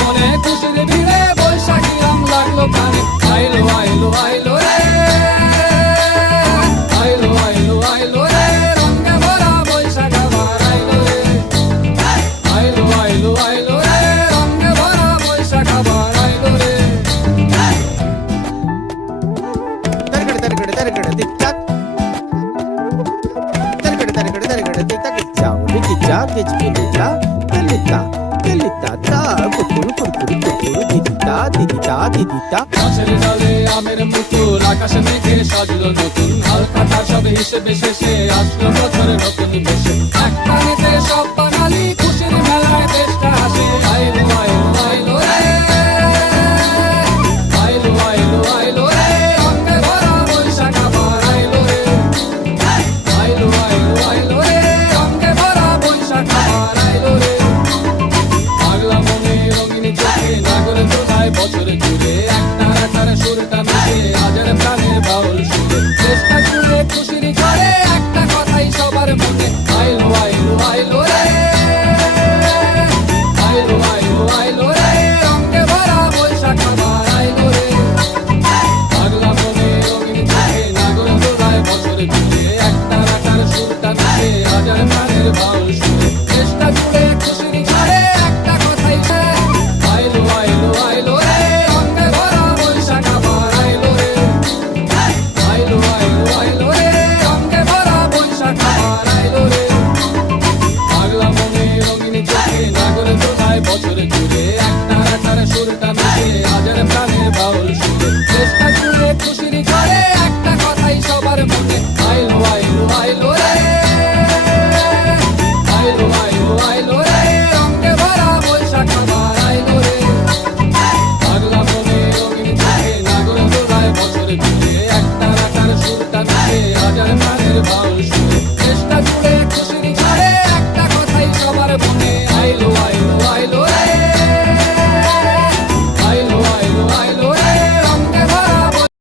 মনে খুশির ভিড়ে বৈশাখী রং লাগলো প্রাণে। আইলো আইলো আইলো রে, আইলো আইলো আইলো রে, রঙে ভরা বৈশাখ আবার আইলো রে। আইলো আইলো আইলো রে, রঙে ভরা বৈশাখ আবার আইলো রে। Targada targada targada tic tac. Targada targada targada tic tac. Ciao, Vicky ciao, che ci pelita, pelita, pelita, ta, kurkuru kurkuru kurkuru, didita, didita, didita. গাছের ডালে আমের মুকুল, আকাশে মেঘে সাজলো নতুন, হালখাতার সব হিসেবে শেষে আসলো বছরের নতুন বেশে। এক টানেতে সব বাঙালি খুশির মেলায় দেশটা হাসে।